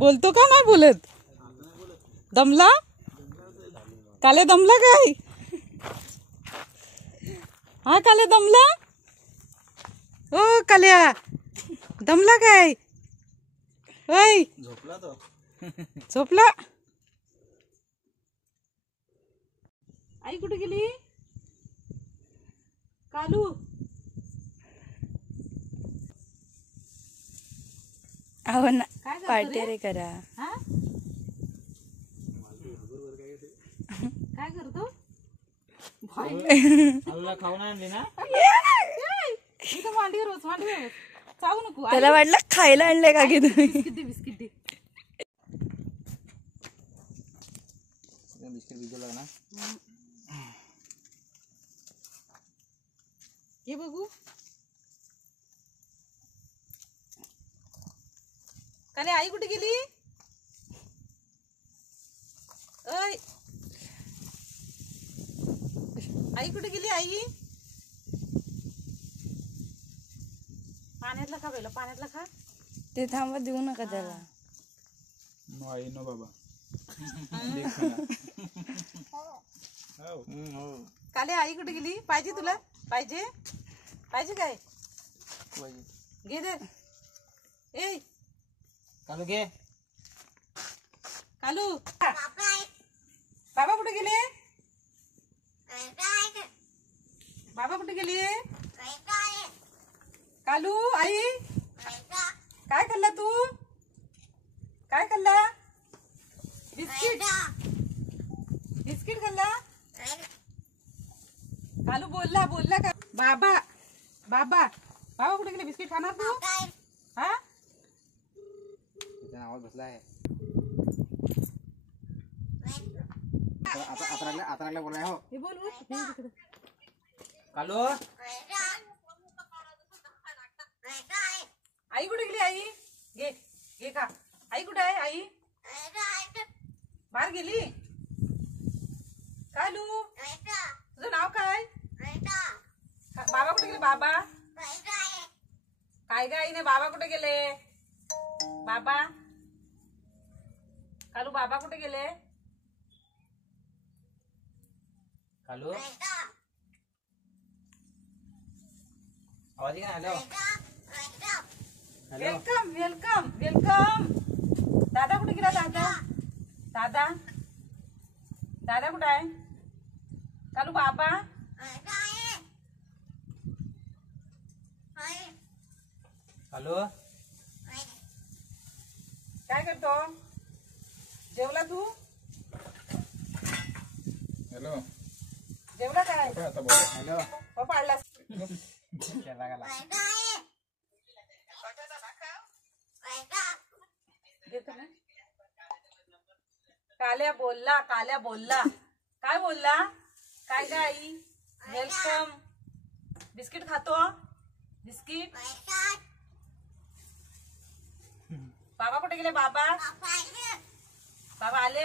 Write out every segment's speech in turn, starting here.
बोलतो का नाही बोलत? दमला? काले दमला काय? हा काले दमला? ओ काल्या दमला काय? ओय झोपला तो. झोपला? आई कुठे गेली? कालू अहो ना काय करतो पार्टी रे? रे करा. हा काय करतो? आलूला खाऊन आणली ना. इथं मांडीवर बस, मांडीवर बस. चावू नको. आई, त्याला वाटलं खायला आणलंय का की तुम्ही? बिस्किट दे, बिस्किट दे. बिस्किट भिजवला ना. हे बघू. काले आई कुठे गेली? ओय आई कुठे गेली? आई पाण्यातला खा, पहिला पाण्यातला खा. ते थांबा देऊ नका त्याला. नो आई नो बाबा. काले आई कुठे गेली? पाहिजे तुला? पाहिजे? पाहिजे काय? घे दे. ए कालू घे. कालू बाबा कुठे गेले? बाबा कुठे गेले? कालू आई काय खाल्ला तू? काय खाल्ला? बिस्किट बिस्किट खाल्ला? कालू बोलला बोलला का? बाबा बाबा बाबा कुठे गेले? बिस्किट खाणार तू? हा त्याच्या नावावर बसला आहे. आता लागला बोलाय हो. हे बोल बोल. हे इकडे. कालू आई कुठे गेली? आई घे घे खा. आई कुठे आहे? आई बाहेर गेली. कालू तुझं नाव काय? बाबा कुठे गेले? बाबा काय गाई ने बाबा कुठे गेले? बाबा कालू बाबा कुठे गेले? कालू आवाज येईना. Hello hello. Welcome welcome welcome. दादा कुठे गेला? दादा दादा दादा कुठे आहे? कालू बाबा कालू काय करतो? जेवला तू? हॅलो. जेवला काय? आता बोल. हॅलो. हो पाडलास. देतो ना. काल्या बोलला, काल्या बोलला. काय बोलला? काय ग आई? वेलकम. बिस्किट खातो? बिस्किट. बाबा कुठे गेले? बाबा बाबा आले?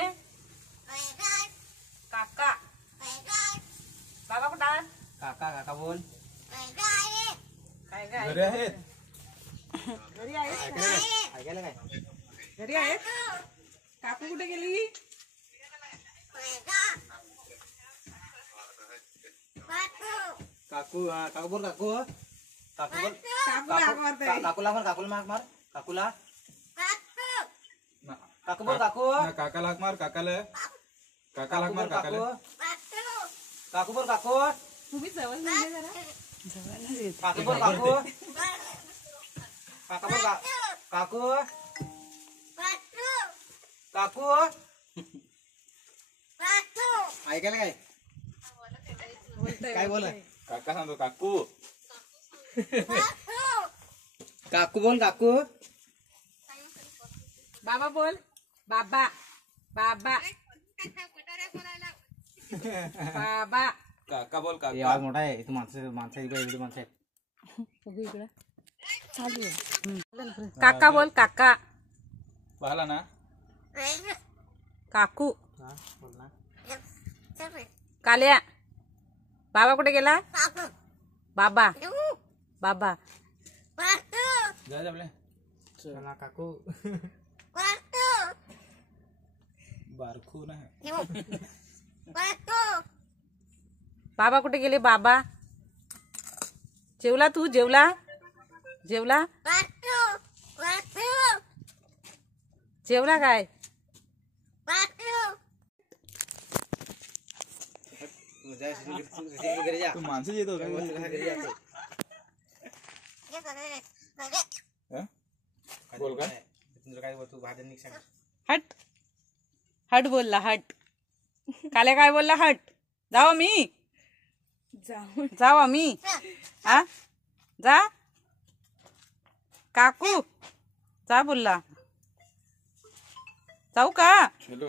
काका बाबा कुठे आहे? काका काका बोल. काय काय घरी आहेत. घरी आहेत? ऐकायला काय? घरी आहेत? काकू कुठे गेली? काकू काकू बोल. काकू काकू बोल. काकू हाक मारते. काकूला मार. काकूला मार. काकूला काकू बोल. काकू काकाला हाक मार. काकाला काकाला हाक मार. काकाला काकू बोल. काकू तुम्ही जवळ नाही जरा. काकू बोल. काकू काका बोल. काकू काकू ऐकायला काय? काय बोल? काका सांगतो काकू. काकू बोल. काकू बाबा बोल. बाबा बाबा बाबा काका बोल. आवाज काका मोठा आहे. इथं माणसं माणसं माणसं आहेत. बघू इकडे चालू आहे. काका बोल. काका पाहिला ना. काकू बोल ना. काल्या बाबा कुठे गेला? बाबा बाबा जा आपल्या. चला काकू. बारखू ना बाबा कुठे गेले बाबा? जेवला तू? जेवला? जेवला? जेवला काय? तू माणसं येतो का? बोल काय? काय बोलतो भाज्या निघ सांग. हट हट बोलला हट. काले काय बोलला? हट. जाऊ मी जाऊ आम्ही. हा जा काकू जा बोलला. जाऊ का? हॅलो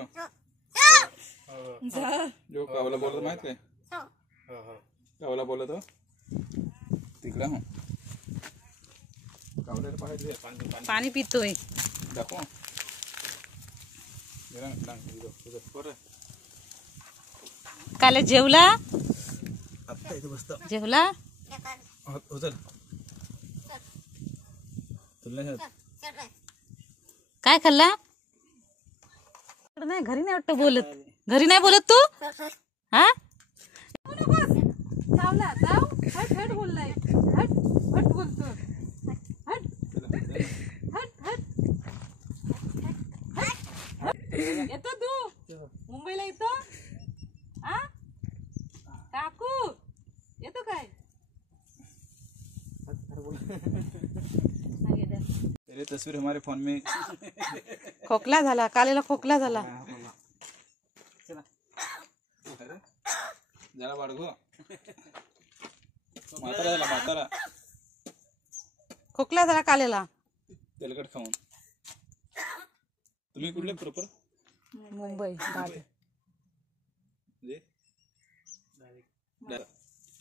जो कावला बोलत माहित काय? कावला बोलत हो तिकडे हो. कावल्याला पाहिजे पाणी पितोय. दाखव. काले जेवला? आत्ता इथे बसतो. जेवला? उचल तुला काय खाल्ला? नाही घरी नाही वाटतं बोलत. घरी नाही बोलत तू? हा चावला चाव. हट हट बोललाय. हट हट बोलतो. हट हट हट. येतो तू मुंबईला? येतो हा काकू? येतो काय? तेरी तस्वीर हमारे फोन में. खोकला झाला. कालेला खोकला झाला. जरा बाळगो म्हातारा झाला म्हातारा. खोकला झाला कालेला. तेलकट खाऊन. तुम्ही कुठले प्रॉपर? मुंबई.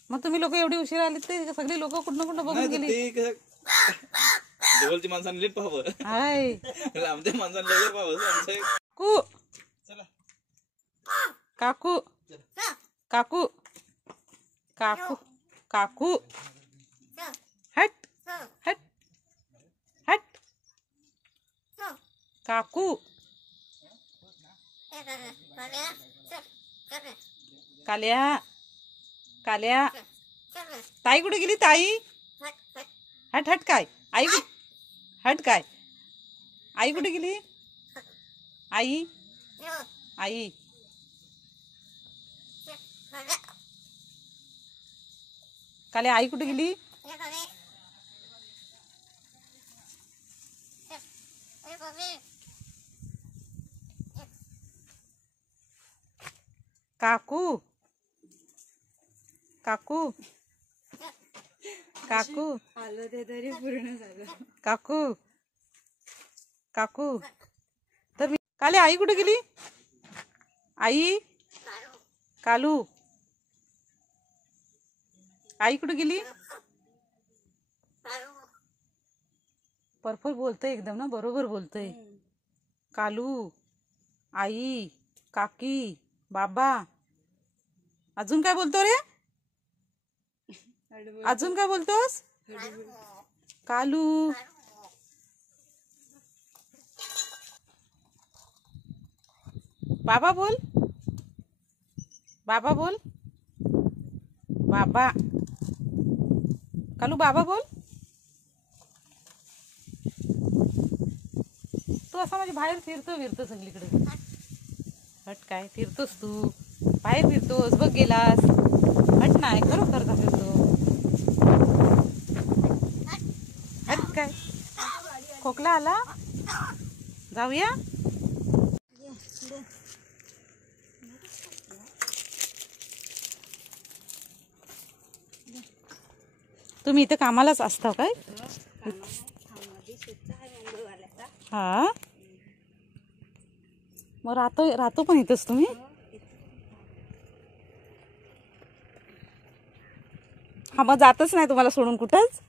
मग तुम्ही लोक एवढी उशीर आली ते सगळी लोक कुठं कुठं बघून गेली. जवळची माणसाने लेट पाहावं. हाय आमच्या माणसाने लवकर पाहावं. कू काकू काकू काकू काकू. हट हट हट काकू. काल्या काल्या. ताई कुठे गेली? ताई हट हट काय? आई हट काय? आई कुठे गेली? आई आई काले आई कुठे गेली? काकू काकू काकू आलं ते तरी पूर्ण झालं. काकू काकू. तर मी काले आई कुठे गेली? आई कालू आई कुठे गेली? परफेक्ट बोलतोय एकदम ना. बरोबर बोलतोय. कालू आई काकी बाबा. अजून काय बोलतो रे? अजून काय बोलतोस? कालू बाबा बोल. बाबा बोल. बाबा कालू बाबा बोल. तू असा म्हणजे बाहेर फिरतो सगळीकडे. हट काय फिरतोस तू? बाहेर फिरतोस बघ गेलास. हट नाही खरोखर का फिरतो? हट काय? खोकला आला? जाऊया. तुम्ही इथे कामालाच असता काय? हा मग राहतो पण इथंच तुम्ही? हा मग जातच नाही तुम्हाला सोडून कुठंच?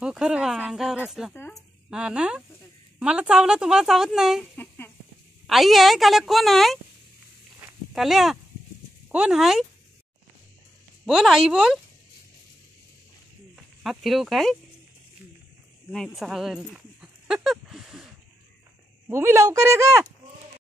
हो खरं वा अंगावर असला. हा ना मला चावला तुम्हाला चावत नाही. आई आहे काल्या? कोण आहे काल्या? कोण आहे? बोल आई बोल. हात फिरवू काय? नाही चावल. भूमी लवकर ये ग.